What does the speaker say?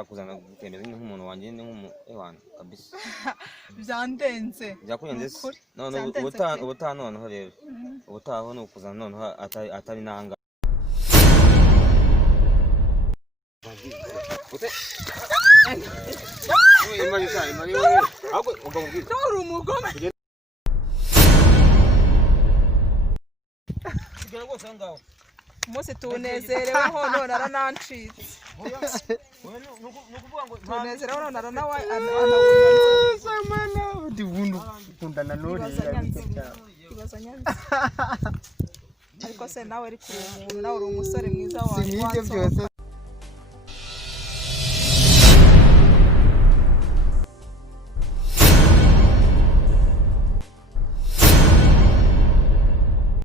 nzakuzana gutembera nk'umuntu wanjye ni nk'umuntu kabisa byandenze byakuyenze none ubutaha noneho rero ubutaha ni ukuzana noneho atari nanga umunsi tunezereweho none aranancitse tunezereweho none kundana ibaza nyanza ariko se nawe ari kuri umuntu nawe uri umusore mwiza wawe